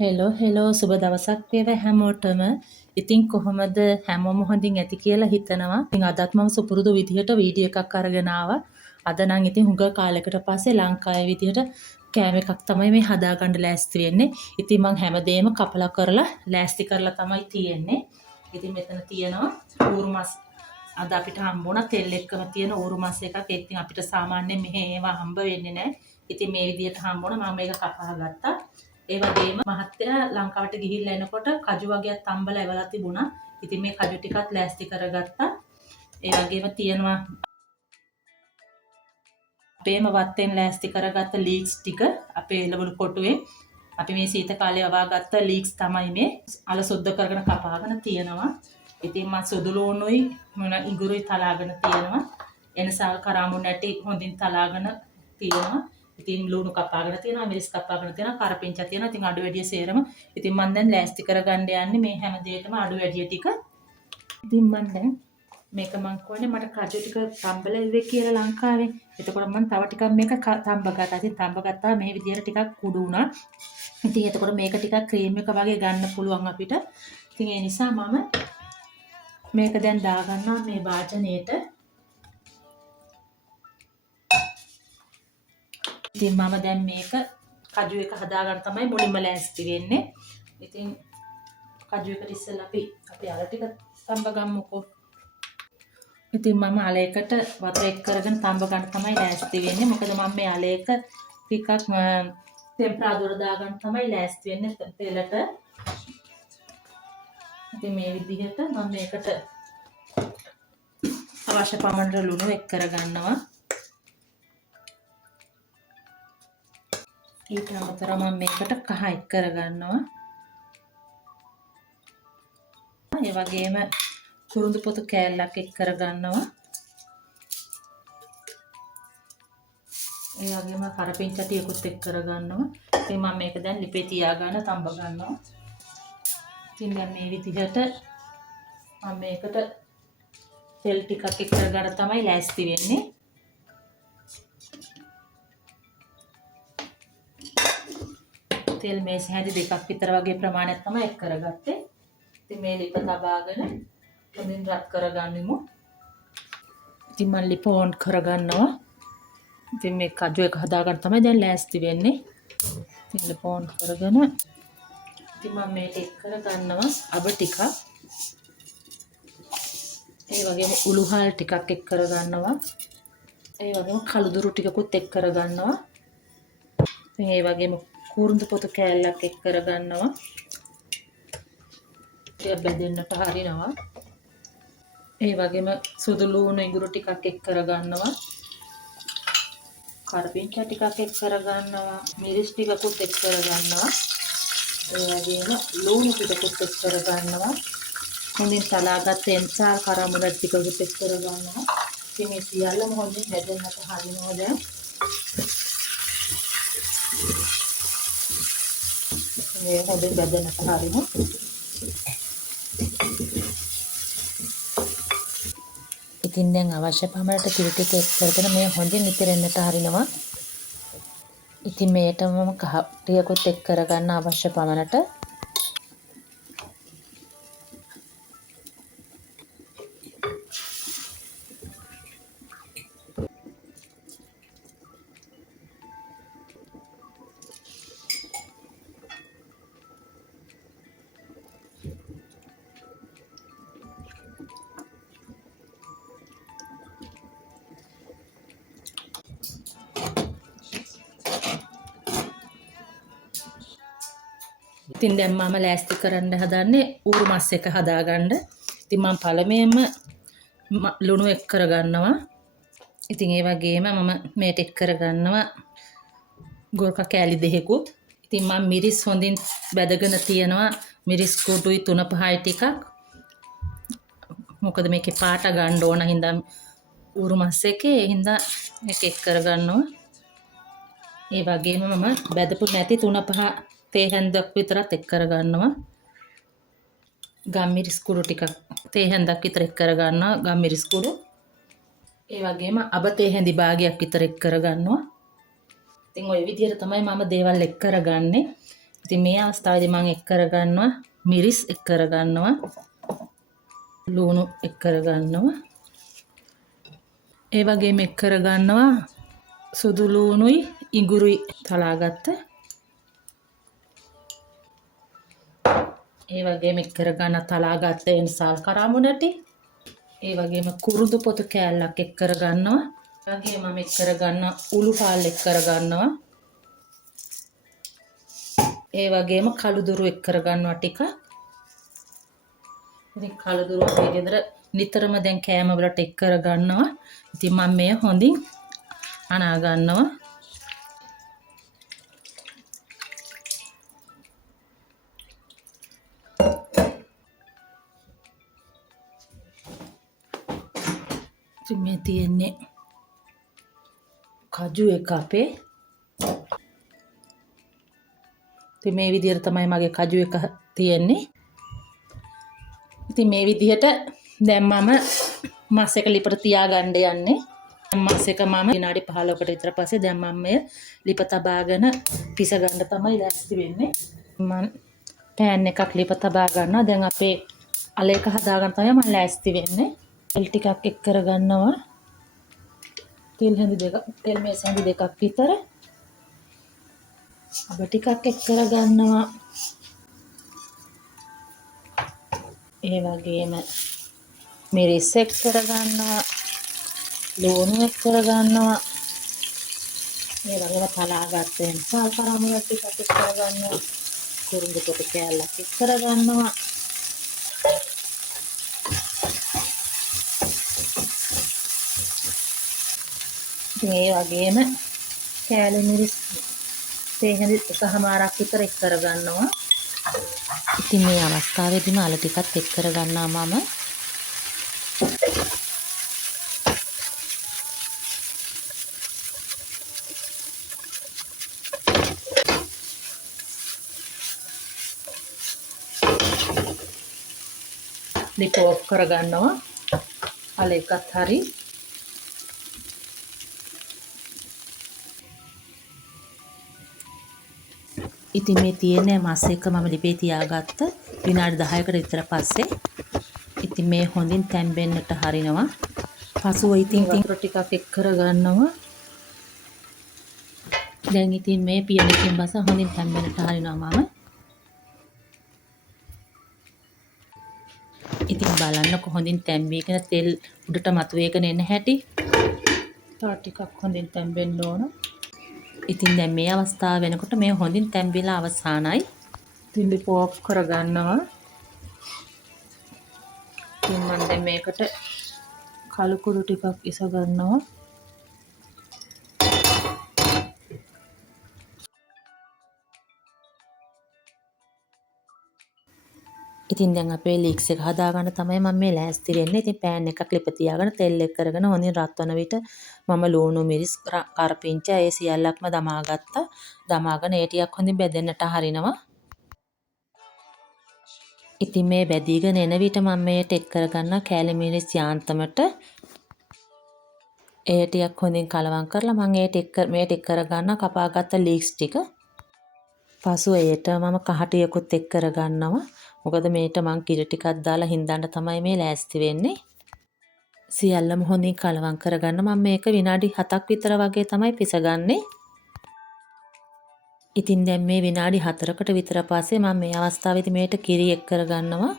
Hello සුබ දවසක් වේවා හැමෝටම. ඉතින් කොහොමද හැමෝම හොඳින් ඇති කියලා හිතනවා. ඉතින් අදත් මම සුපුරුදු විදිහට වීඩියෝ එකක් අරගෙන ආවා. අද නම් ඉතින් හුඟ කාලයකට පස්සේ ලංකාවේ විදිහට කෑම එකක් තමයි මේ හදාගන්න ලෑස්ති වෙන්නේ. ඉතින් මම හැමදේම කපලා කරලා ලෑස්ති කරලා තමයි තියෙන්නේ. ඉතින් මෙතන තියෙනවා ඌරු මස්. අද අපිට හම්බුණා තෙල් එක්කම තියෙන ඌරු මස් එකක්. ඉතින් අපිට සාමාන්‍යයෙන් මෙහෙ ඒවා හම්බ වෙන්නේ නැහැ. ඉතින් මේ විදිහට හම්බුණා මම මේක කපා ගත්තා. ඒ වගේම මහත්තයා ලංකාවට ගිහිල්ලා එනකොට කජු වගේක් තම්බලා එවලා තිබුණා. ඉතින් මේ කජු ටිකත් ලෑස්ති කරගත්තා. ඒ වගේම තියෙනවා අපේම වත්තෙන් ලෑස්ති කරගත්ත ලීක්ස් ටික අපේ එළවලු කොටුවේ. අපි මේ සීත කාලේ වවාගත්ත ලීක්ස් තමයි මේ අල සුද්ධ කරගෙන කපාගෙන තියෙනවා. ඉතින් මම සුදු ලුණුයි මොන ඉඟුරුයි තලාගෙන තියෙනවා. එනසල් කරාමු නැටි හොඳින් තලාගෙන තියෙනවා. ඉතින් ලුණු කපාගෙන තියෙනවා, මිරිස් කපාගෙන තියෙනවා, කරපිංචා තියෙනවා. ඉතින් අඩු වැඩි සේරම. ඉතින් මම දැන් ලෑස්ති කරගන්න යන්නේ මේ හැම දෙයකම අඩු වැඩි ටික. ඉතින් මම දැන් මේක මං කියන්නේ මට කජු ටික තම්බලා ඉවේ කියලා ලංකාවේ. එතකොට මම තව ටිකක් මේක තම්බ ගත්තා. ඉතින් තම්බ ගත්තා මේ විදිහට ටිකක් කුඩු වුණා. ඉතින් එතකොට මේක ටිකක් ක්‍රීම් එක වගේ ගන්න පුළුවන් අපිට. ඉතින් ඒ නිසා මම මේක දැන් දාගන්නවා මේ වාජනයේට. ඉතින් මම දැන් මේක කජු එක හදාගන්න තමයි මුලින්ම ලෑස්ති වෙන්නේ. ඉතින් කජු එකට ඉස්සෙල්ලා අපි අල ටික තම්බ ගමුකෝ. ඉතින් මම අලයකට වතුර එක් කරගෙන තම්බ ගන්න තමයි ලෑස්ති වෙන්නේ. මොකද මම මේ අලයක ටිකක් ටෙම්පරාදුර දාගන්න තමයි ලෑස්ති වෙන්නේ තෙලට. ඉතින් මේ විදිහට මම මේකට අවශ්‍ය පමණට ලුණු එක් කරගන්නවා. ඊට අමතරව මම මේකට කහ එක් කරගන්නවා. ඒ වගේම කුරුඳු පොතු කෑල්ලක් එක් කරගන්නවා. ඒ වගේම කරපිංචා ටිකකුත් එක් කරගන්නවා. ඉතින් මම මේක දැන් ලිපේ තියාගෙන තඹ ගන්නවා. ඉතින් දැන් මේ විදිහට මම මේකට තෙල් ටිකක් එක් කරගන්න තමයි ලෑස්ති වෙන්නේ. තෙල් මේස හැඳි දෙකක් විතර වගේ ප්‍රමාණයක් තමයි එක් කරගත්තේ. ඉතින් මේ ලිප තබාගෙන හොඳින් රත් කරගන්නිමු. ඉතින් මම ලිප ඕන් කරගන්නවා. ඉතින් මේ කජු එක හදාගන්න තමයි දැන් ලෑස්ති වෙන්නේ. ඉතින් ලිප ඕන් කරගෙන ඉතින් මම මේක එක් කරගන්නවා අබ ටිකක්. ඒ වගේම උළුහල් ටිකක් එක් කරගන්නවා. ඒ වගේම කළුදුරු ටිකකුත් එක් කරගන්නවා. ඉතින් ඒ වගේම කුරුඳු පොතු කෑල්ලක් එක් කරගන්නවා. ටික බෙදෙන්නට හරිනවා. ඒ වගේම සුදු ලුණු ඉඟුරු ටිකක් එක් කරගන්නවා. කරපිංචා ටිකක් එක් කරගන්නවා. මිරිස් ටිකකුත් එක් කරගන්නවා. ඒ වගේම ලුණු ටිකකුත් එක් කරගන්නවා. හොඳින් තලාගත් එන්සාල් කරමුණ ටිකකුත් එක් කරගන්නවා. ඉතින් මේ සියල්ලම හොඳින් බෙදෙන්නට හරිනවා දැන්. මේ හොඳින් බෙදෙන්නට හරිනවා. ඉතින් දැන් අවශ්‍ය පමණට කිරි ටික එක් කරගෙන මේ හොඳින් ඉතිරෙන්නට හරිනවා. ඉතින් මේටම මම කහ ටිකකුත් එක් කරගන්න අවශ්‍ය පමණට. ඉතින් දැන් මම ලෑස්ති කරන්න හදන්නේ ඌරු මස් එක හදාගන්න. ඉතින් මම පළමුවෙන්ම ලුණු එක් කරගන්නවා. ඉතින් ඒ වගේම මම මේට එක් කරගන්නවා ගොරක කෑලි දෙකකුත්. ඉතින් මම මිරිස් හොඳින් බැදගෙන තියනවා. මිරිස් කුඩුයි 3-5යි ටිකක්. මොකද මේකේ පාට ගන්න ඕන හින්දා ඌරු මස් එකේ හින්දා මේක එක් කරගන්නවා. ඒ වගේම මම බැදපු නැති 3-5 තේ හැන්දක් විතරත් එක් කරගන්නවා. ගම්මිරිස් කුඩු ටිකක් තේ හැන්දක් විතර එක් කරගන්නවා ගම්මිරිස් කුඩු. ඒ වගේම අබ තේ හැඳි භාගයක් විතර එක් කරගන්නවා. ඉතින් ওই විදිහට තමයි මම දේවල් එක් කරගන්නේ. ඉතින් මේ අවස්ථාවේදී මම එක් කරගන්නවා මිරිස් එක් කරගන්නවා. ලුණු එක් කරගන්නවා. ඒ වගේම එක් කරගන්නවා සුදු ලුණුයි ඉඟුරුයි තලාගත්ත. ඒ වගේම එක් කරගන්න තලාගත්ත එන්සල් කරාමුණටි. ඒ වගේම කුරුඳු පොතු කෑල්ලක් එක් කරගන්නවා. ඒ වගේම මම එක් කරගන්න උළු හාල් එක් කරගන්නවා. ඒ වගේම කළුදුරු එක් කරගන්නවා ටිකක්. ඉතින් කළුදුරු අපේ ගෙදර නිතරම දැන් කෑම වලට එක් කරගන්නවා. ඉතින් මම මේ හොඳින් අනා ගන්නවා. ඉතින් මේ තියෙන්නේ කජු එක අපේ. ඉතින් මේ විදිහට තමයි මගේ කජු එක තියෙන්නේ. ඉතින් මේ විදිහට දැන් මම මස් එක ලිපට තියාගන්න යන්නේ. මස් එක මම විනාඩි 15කට විතර පස්සේ දැන් මම මේ ලිප තබාගෙන පිස ගන්න තමයි ලෑස්ති වෙන්නේ. මම පෑන් එකක් ලිප තබා ගන්නවා. දැන් අපේ අල එක හදාගන්න තමයි මම ලෑස්ති වෙන්නේ. තෙල් ටිකක් එක් කරගන්නවා. තෙල් මේස් හැඳි දෙකක් විතර. අබ ටිකක් එක් කරගන්නවා. ඒ වගේම මිරිස් එක් කරගන්නවා. ලුණු එක් කරගන්නවා. මේ වගේම තලාගත්ත එන්සල් කරාමුණක් ටිකක් එක් කරගන්නවා. කුරුඳු පොතු කෑල්ලක් එක් කරගන්නවා. මේ වගේම කෑලි මිරිස් තේහෙඳි එකමාරක් විතර එක් කරගන්නවා. ඉතින් මේ අවස්ථාවේදීම අල ටිකත් එක් කරගන්නවා මම. ලිප ඔෆ් කරගන්නවා. අල එකත් හරි. ඉතින් මේ තියෙන මස් එක මම ලිපේ තියාගත්ත විනාඩි 10කට විතර පස්සේ. ඉතින් මේ හොඳින් තැම්බෙන්නට හරිනවා. පසුව ඉතින් වතුර ටිකක් එක් කරගන්නවා. දැන් ඉතින් මේ පියනකින් බස හොඳින් තැම්බෙන්නට හරිනවා මම. ඉතින් බලන්නකො හොඳින් තැම්බීගෙන තෙල් උඩට මතුවේගෙන එන හැටි. තව ටිකක් හොඳින් තැම්බෙන්න ඕන. ඉතින් දැන් මේ අවස්ථාව වෙනකොට මේ හොඳින් තැම්බිලා අවසానයි. ඉතින් ලිප ඔෆ් කරගන්නවා. ඉතින් මම දැන් මේකට කළු කුරු ටිකක් ඉස ගන්නවා. ඉතින් දැන් අපේ ලීක්ස් එක හදාගන්න තමයි මම මේ ලෑස්ති වෙන්නේ. ඉතින් පෑන් එකක් ලිප තියාගෙන තෙල් එක් කරගෙන හොඳින් රත් වන විට මම ලුණු මිරිස් කරපිංචා ඒ සියල්ලක්ම දමාගත්තා. දමාගෙන ඒ ටිකක් හොඳින් බෙදෙන්නට හරිනවා. ඉතින් මේ බැදීගෙන එන විට මම මේට එක් කරගන්නවා කෑලි මිරිස් යාන්තමට. ඒ ටිකක් හොඳින් කලවම් කරලා මම මේට එක් කරගන්නවා කපාගත්ත ලීක්ස් ටික. පසුව ඒට මම කහටියකුත් එක් කරගන්නවා. මොකද මේට මං කිරි ටිකක් දාලා හින්දන්න තමයි මේ ලෑස්ති වෙන්නේ. සියල්ලම හොඳින් කලවම් කරගන්න මම මේක විනාඩි 7ක් විතර වගේ තමයි පිසගන්නේ. ඉතින් දැන් මේ විනාඩි 4කට විතර පස්සේ මම මේ අවස්ථාවේදී මේට කිරි එක් කරගන්නවා.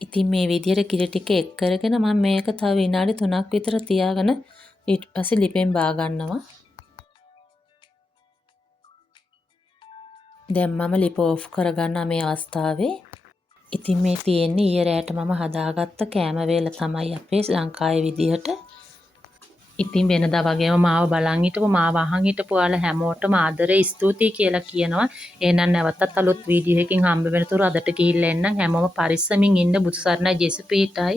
ඉතින් මේ විදිහට කිරි ටික එක් කරගෙන මම මේක තව විනාඩි 3ක් විතර තියාගෙන ඊට පස්සේ ලිපෙන් බා ගන්නවා. දැන් මම ලිප ඔෆ් කරගන්නා මේ අවස්ථාවේ. ඉතින් මේ තියෙන්නේ ඊයේ රෑට මම හදාගත්ත කෑම වේල තමයි අපේ ලංකාවේ විදිහට. ඉතින් වෙනදා වගේම මාව බලන් හිටපු මාව අහන් හිටපු ඔයාලා හැමෝටම ආදරේ ස්තුතියි කියලා කියනවා. එහෙනම් නැවතත් අලුත් වීඩියෝ එකකින් හම්බ වෙනතුරු අදට ගිහිල්ලා එන්නම්. හැමෝම පරිස්සමින් ඉන්න. බුදුසරණයි ජේසුස් පිහිටයි.